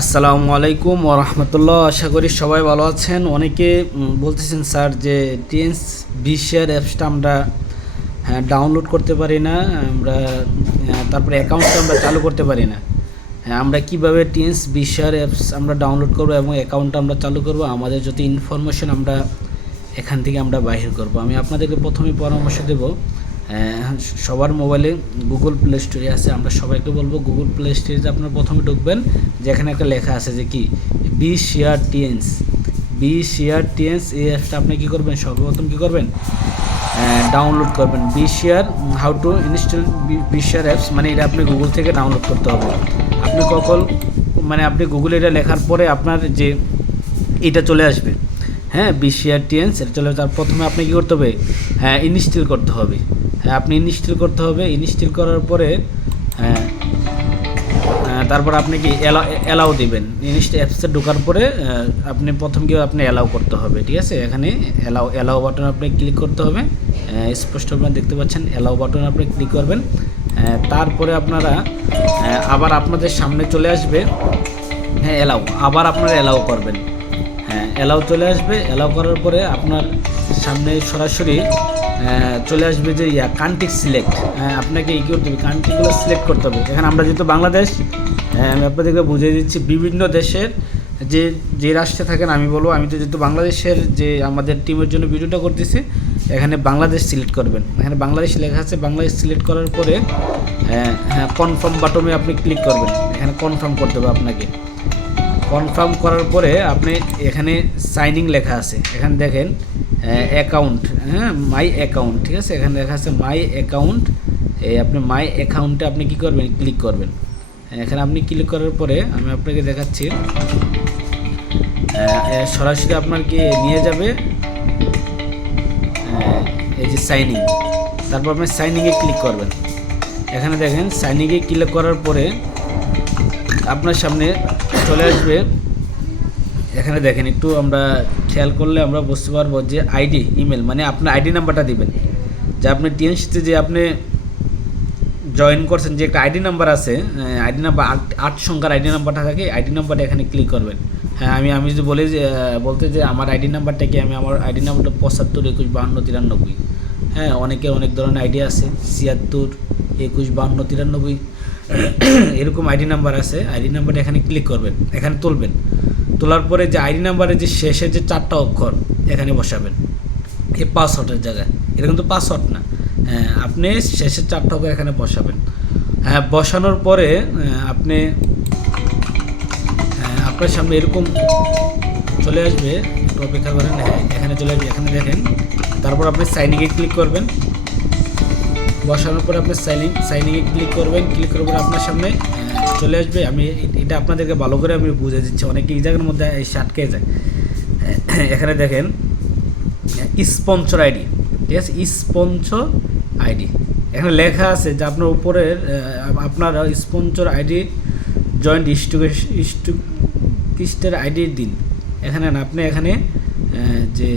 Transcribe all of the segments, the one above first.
আসসালামু আলাইকুম ওরহমতুল্লাহ। আশা করি সবাই ভালো আছেন। অনেকে বলতেছেন স্যার যে টিএনস বিশের অ্যাপসটা আমরা ডাউনলোড করতে পারি না, আমরা তারপরে অ্যাকাউন্টটা আমরা চালু করতে পারি না। আমরা কিভাবে টিএনস বিশের অ্যাপস আমরা ডাউনলোড করব এবং অ্যাকাউন্টটা আমরা চালু করব, আমাদের যত ইনফরমেশন আমরা এখান থেকে আমরা বাহির করব। আমি আপনাদেরকে প্রথমে পরামর্শ দেব, সবার মোবাইলে গুগল প্লে স্টোরে আছে। আমরা সবাইকে বলবো গুগল প্লে স্টোরে আপনারা প্রথমে ঢুকবেন, যেখানে একটা লেখা আছে যে কি বি শেয়ার টিএনস এই অ্যাপসটা আপনি কী করবেন, সর্বপ্রথম কী করবেন, ডাউনলোড করবেন। How to install B share apps, মানে এটা আপনি গুগল থেকে ডাউনলোড করতে হবে। আপনি গুগলে এটা লেখার পরে আপনার যে এটা চলে আসবে, বি শেয়ার টিএনস এটা চলে। তার প্রথমে আপনি কী করতে হবে, ইনস্টল করতে হবে। আপনি ইনস্টল করার পরে তারপর আপনি কি অ্যালাউ দিবেন। অ্যাপসে ঢোকার পরে আপনি প্রথম কি আপনি অ্যালাউ করতে হবে, ঠিক আছে। এখানে অ্যালাউ বাটন আপনি ক্লিক করতে হবে। স্পষ্ট আপনারা দেখতে পাচ্ছেন, অ্যালাউ বাটন আপনি ক্লিক করবেন। তারপরে আপনারা আবার আপনাদের সামনে চলে আসবে আবার আপনারা অ্যালাউ করবেন। অ্যালাউ চলে আসবে। অ্যালাউ করার পরে আপনার সামনে সরাসরি চলে আসবে যে কান্ট্রি সিলেক্ট। আপনাকে কী করতে হবে, কান্ট্রিগুলো সিলেক্ট করতে হবে। এখানে আমরা যেহেতু বাংলাদেশ, আমি আপনাদেরকে বুঝিয়ে দিচ্ছি, বিভিন্ন দেশের যে রাষ্ট্রে থাকেন, আমি বলবো আমি তো যেহেতু বাংলাদেশের যে আমাদের টিমের জন্য ভিডিওটা করতেছি, এখানে বাংলাদেশ সিলেক্ট করবেন। এখানে বাংলাদেশ লেখা আছে, বাংলাদেশ সিলেক্ট করার পরে কনফার্ম বাটনে আপনি ক্লিক করবেন। এখানে কনফার্ম করতে হবে আপনাকে। কনফার্ম করার পরে আপনি এখানে সাইনিং লেখা আছে, এখানে দেখেন অ্যাকাউন্ট, মাই অ্যাকাউন্ট, ঠিক আছে। এখানে লেখা আছে মাই অ্যাকাউন্ট। আপনি মাই অ্যাকাউন্টে আপনি কী করবেন, ক্লিক করবেন। এখানে আপনি ক্লিক করার পরে আমি আপনাকে দেখাচ্ছি, সরাসরি আপনাকে নিয়ে যাবে এই যে সাইনিং। তারপর আপনি সাইনিংয়ে ক্লিক করবেন। এখানে দেখেন সাইনিংয়ে ক্লিক করার পরে আপনার সামনে চলে আসবে। এখানে দেখেন, একটু আমরা খেয়াল করলে আমরা বুঝতে পারবো যে আইডি, ইমেল, মানে আপনার আইডি নাম্বারটা দিবেন। যে আপনি টিএনসিতে যে আপনি জয়েন করছেন, যে একটা আইডি নাম্বার আছে, আইডি নাম্বার 8 সংখ্যার আইডি নাম্বারটা থাকে, আইডি নাম্বারটা এখানে ক্লিক করবেন। আমি যদি বলি যে বলতে যে আমার আইডি নাম্বারটা কি, আমার আইডি নাম্বারটা 75 21 52 93। অনেকে অনেক ধরনের আইডি আছে, 76 21 52 93 এরকম আইডি নাম্বার আছে। আইডি নাম্বারটা এখানে ক্লিক করবেন, এখানে তুলবেন। তোলার পরে যে আইডি নাম্বারের যে শেষের যে 4টা অক্ষর এখানে বসাবেন, এই পাসওয়ার্ডের জায়গায়। এটা কিন্তু পাসওয়ার্ড না, আপনি শেষের 4টা অক্ষর এখানে বসাবেন। বসানোর পরে আপনি আপনার সামনে এরকম চলে আসবে, একটু অপেক্ষা করেন। এখানে চলে আসবে, এখানে দেখেন। তারপর আপনি সাইনিংয়ে ক্লিক করবেন। বসানোর পরে আপনি সাইনিংয়ে ক্লিক করবেন। ক্লিক করার পরে আপনার সামনে চলে আসবে। আমি এটা আপনাদেরকে ভালো করে আমি বুঝে দিচ্ছি, অনেকে এই জায়গার মধ্যে এসে আটকে যায়। এখানে দেখেন স্পন্সর আইডি, ঠিক আছে, স্পন্সর আইডি। এখানে লেখা আছে যে আপনার উপরের আপনার স্পন্সর আইডি জয়েন্ট স্টুকিস্টের আইডি দিন। এখানে না, আপনি এখানে যে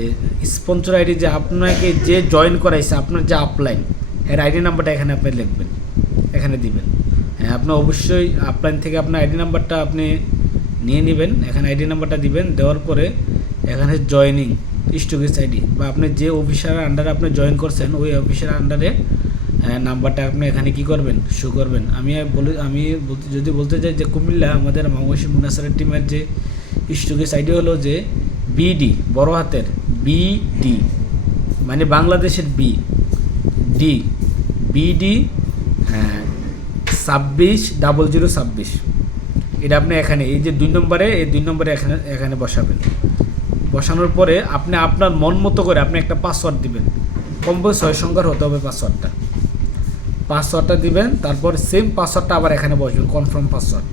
স্পন্সর আইডি যে আপনাকে যে জয়েন করাইছে, আপনার যে আপলাইন, এর আইডি নাম্বারটা এখানে আপনি লিখবেন, এখানে দিবেন। আপনি অবশ্যই আপলাইন থেকে আপনার আইডি নাম্বারটা আপনি নিয়ে নেবেন। এখানে আইডি নাম্বারটা দিবেন। দেওয়ার পরে এখানে জয়েনিং স্টুকেজ আইডি, বা আপনি যে অফিসারের আন্ডারে আপনি জয়েন করছেন, ওই অফিসারের আন্ডারে নাম্বারটা আপনি এখানে কী করবেন, শো করবেন। আমি যদি বলতে চাই যে কুমিল্লা আমাদের মামুশি মুনাসারের টিমের যে স্টুকেজ আইডি হলো যে বিডি, বড় হাতের বিডি, মানে বাংলাদেশের বিডি 260026। এটা আপনি এখানে এই যে 2 নম্বরে, এই 2 নম্বরে এখানে বসাবেন। বসানোর পরে আপনি আপনার মন মতো করে আপনি একটা পাসওয়ার্ড দিবেন। কমপক্ষে 6 সংখ্যার হতে হবে পাসওয়ার্ডটা দিবেন। তারপর সেম পাসওয়ার্ডটা আবার এখানে বসবেন, কনফার্ম পাসওয়ার্ড।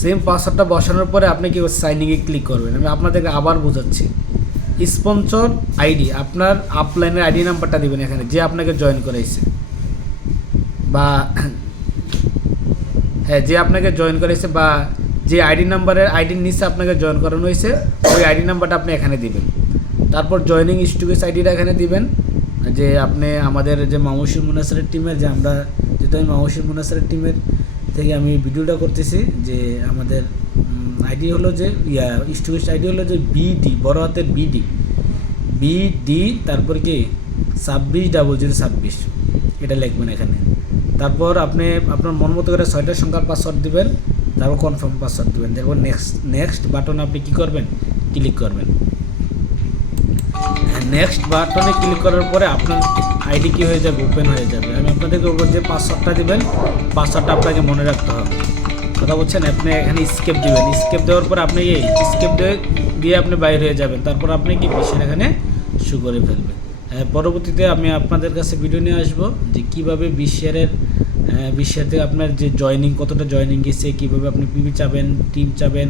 সেম পাসওয়ার্ডটা বসানোর পরে আপনি কি সাইনিংয়ে ক্লিক করবেন। আমি আপনাদেরকে আবার বোঝাচ্ছি। স্পন্সর আইডি, আপনার আপলাইনের আইডি নাম্বারটা দিবেন এখানে, যে আপনাকে জয়েন করাইছে, বা যে আপনাকে জয়েন করেছে, বা যে আইডি নাম্বারের আইডির নিচে আপনাকে জয়েন করানো হয়েছে, ওই আইডি নাম্বারটা আপনি এখানে দিবেন। তারপর জয়েনিং স্টুকেজ আইডিটা এখানে দিবেন, যে আপনি আমাদের যে মামুশি মুনাসারের টিমের, যে আমরা যেহেতু আমি মামুশি মুনাসারের টিমের থেকে আমি ভিডিওটা করতেছি যে আমাদের আইডি হলো যে স্টুডেন্ট আইডি হলো যে বিডি, বড় হাতের বিডি, তারপর কি 260026, এটা লিখবেন এখানে। তারপর আপনি আপনার মন মতো করে 6টা সংখ্যার পাসওয়ার্ড দিবেন, তারপর কনফার্ম পাসওয়ার্ড দিবেন, তারপর নেক্সট বাটনে আপনি কী করবেন, ক্লিক করবেন। নেক্সট বাটনে ক্লিক করার পরে আপনার আইডি কী হয়ে যাবে, ওপেন হয়ে যাবে। আমি আপনাদেরকে বলবো যে পাসওয়ার্ডটা দিবেন, পাসওয়ার্ডটা আপনাকে মনে রাখতে হবে, কথা বলছেন। আপনি এখানে স্কেপ দিবেন, স্কেপ দেওয়ার পর আপনি এই স্কেপ দিয়ে আপনি বাইরে হয়ে যাবেন, তারপর আপনি কি বিশ্বের এখানে শু করে ফেলবেন। পরবর্তীতে আমি আপনাদের কাছে ভিডিও নিয়ে আসবো যে কীভাবে বিশ্বের থেকে আপনার যে জয়নিং, কতটা জয়নিং গেছে, কীভাবে আপনি পিবি চাবেন, টিম চাবেন,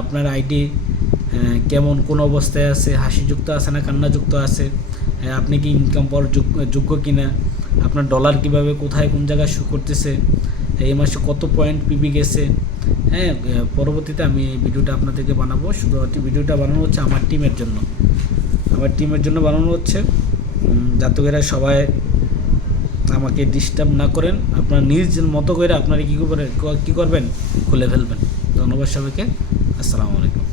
আপনার আইডি কেমন, কোন অবস্থায় আছে, হাসিযুক্ত আছে না কান্নাযুক্ত আছে, আপনি কি ইনকাম পাওয়ার যোগ্য কিনা, আপনার ডলার কিভাবে কোথায় কোন জায়গায় শো করতেছে, এই মাসে কত পয়েন্ট পিবি গেছে। পরবর্তীতে আমি এই ভিডিওটা আপনাদেরকে বানাবো। শুধুমাত্র ভিডিওটা বানানো হচ্ছে আমার টিমের জন্য বানানো হচ্ছে, যাতে করে সবাই আমাকে ডিস্টার্ব না করেন, আপনার নিজ মতো করে আপনারা কী করবেন খুলে ফেলবেন। ধন্যবাদ সবাইকে, আসসালামু আলাইকুম।